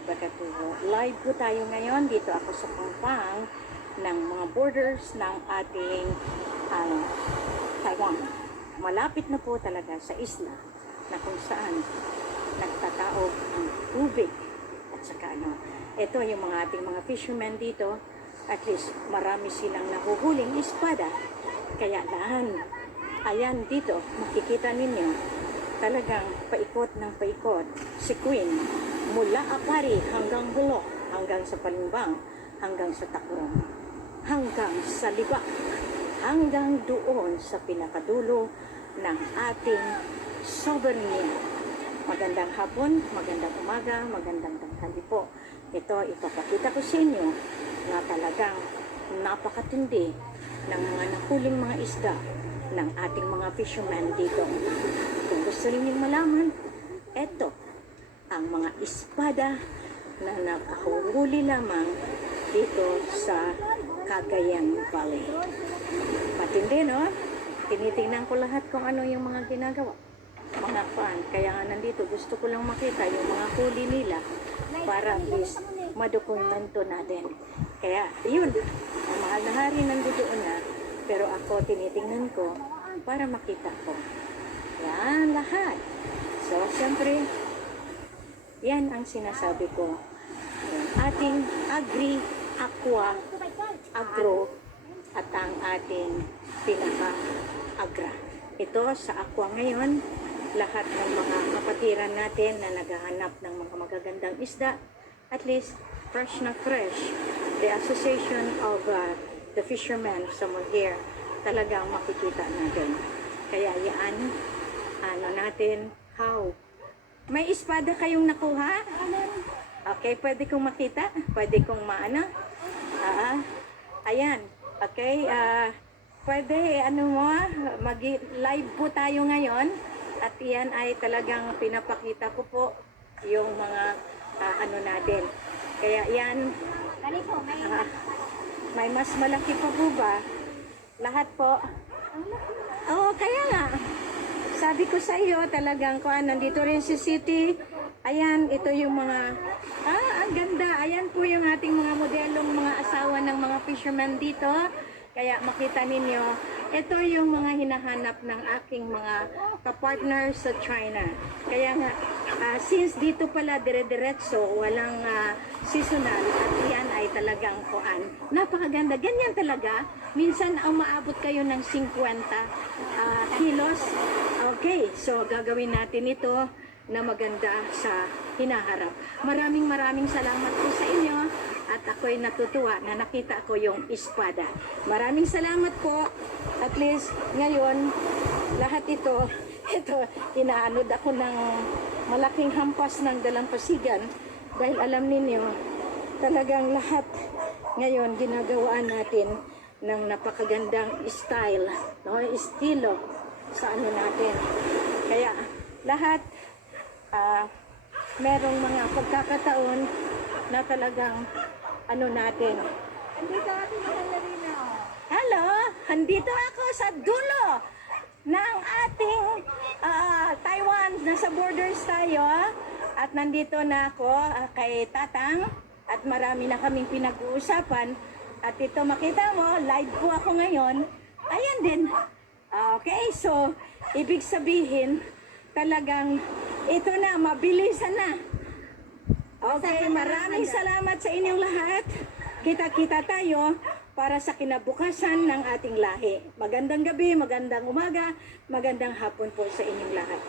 wabarakatuh. Live po tayo ngayon. Dito ako sa Pampang ng mga borders ng ating Taiwan. Malapit na po talaga sa isla na kung saan nagtataob ang tubig. At saka ito yung mga ating mga fishermen dito. At least marami silang nahuhuling espada. Kaya ayan dito, makikita ninyo talagang paikot ng paikot si Queen mula Apari hanggang Bulok, hanggang sa Palimbang, hanggang sa Takurong, hanggang sa Libak, hanggang doon sa pinakadulo ng ating sovereignty. Magandang hapon, magandang umaga, magandang tanghali po. Ito ipapakita ko sa inyo na talagang napakatindi ng mga nahuling mga isda ng ating mga fishermen dito. Kung gusto ninyong malaman, eto ang mga espada na nakahuli lamang dito sa Cagayan Valley. Matindi, no? Tinitingnan ko lahat kung ano yung mga ginagawa. Mga fan. Kaya nga nandito, gusto ko lang makita yung mga huli nila para at least madokumento natin. Kaya, yun. Ang mahal na hari nandito na. Pero ako, tinitingnan ko para makita ko. Yan, lahat. So, siyempre, yan ang sinasabi ko. Yung ating agri-aqua, agro, at ang ating pinaka-agra. Ito sa aqua ngayon, lahat ng mga kapatiran natin na naghahanap ng mga magagandang isda, at least fresh na fresh. The Association of the Fishermen somewhere here, talagang makikita natin. Kaya yan, natin, how? May espada kayong nakuha? Okay, pwede kong makita? Pwede kong ayan. Okay, pwede, mag-live po tayo ngayon. At yan ay talagang pinapakita ko po yung mga natin. Kaya yan, may mas malaki pa po ba? Lahat po. Oo, kaya nga. Sabi ko sa iyo, talagang nandito rin si City. Ayan, ito yung mga, ang ganda. Ayan po yung ating mga modelong mga asawa ng mga fishermen dito. Kaya makita ninyo, ito yung mga hinahanap ng aking mga kapartner sa China. Kaya nga, since dito pala dire-diretso, walang seasonal, at yan ay talagang napakaganda. Ganyan talaga. Minsan ang maabot kayo ng 50 kilos. Okay, so gagawin natin ito na maganda sa hinaharap. Maraming salamat po sa inyo. At ako'y natutuwa na nakita ko yung espada. Maraming salamat po. At least ngayon, lahat ito, inaanod ako ng malaking hampas ng dalampasigan. Dahil alam ninyo, talagang lahat ngayon ginagawaan natin ng napakagandang style, estilo sa natin. Kaya lahat, merong mga pagkakataon na talagang natin. Andito ako sa Larina. Hello! Andito ako sa dulo ng ating Taiwan. Nasa borders tayo. At nandito na ako kay Tatang. At marami na kaming pinag-uusapan. At ito makita mo, live po ako ngayon. Ayan din. Okay, so ibig sabihin, talagang ito na, mabilisan na. Okay, maraming salamat sa inyong lahat. Kita-kita tayo para sa kinabukasan ng ating lahi. Magandang gabi, magandang umaga, magandang hapon po sa inyong lahat.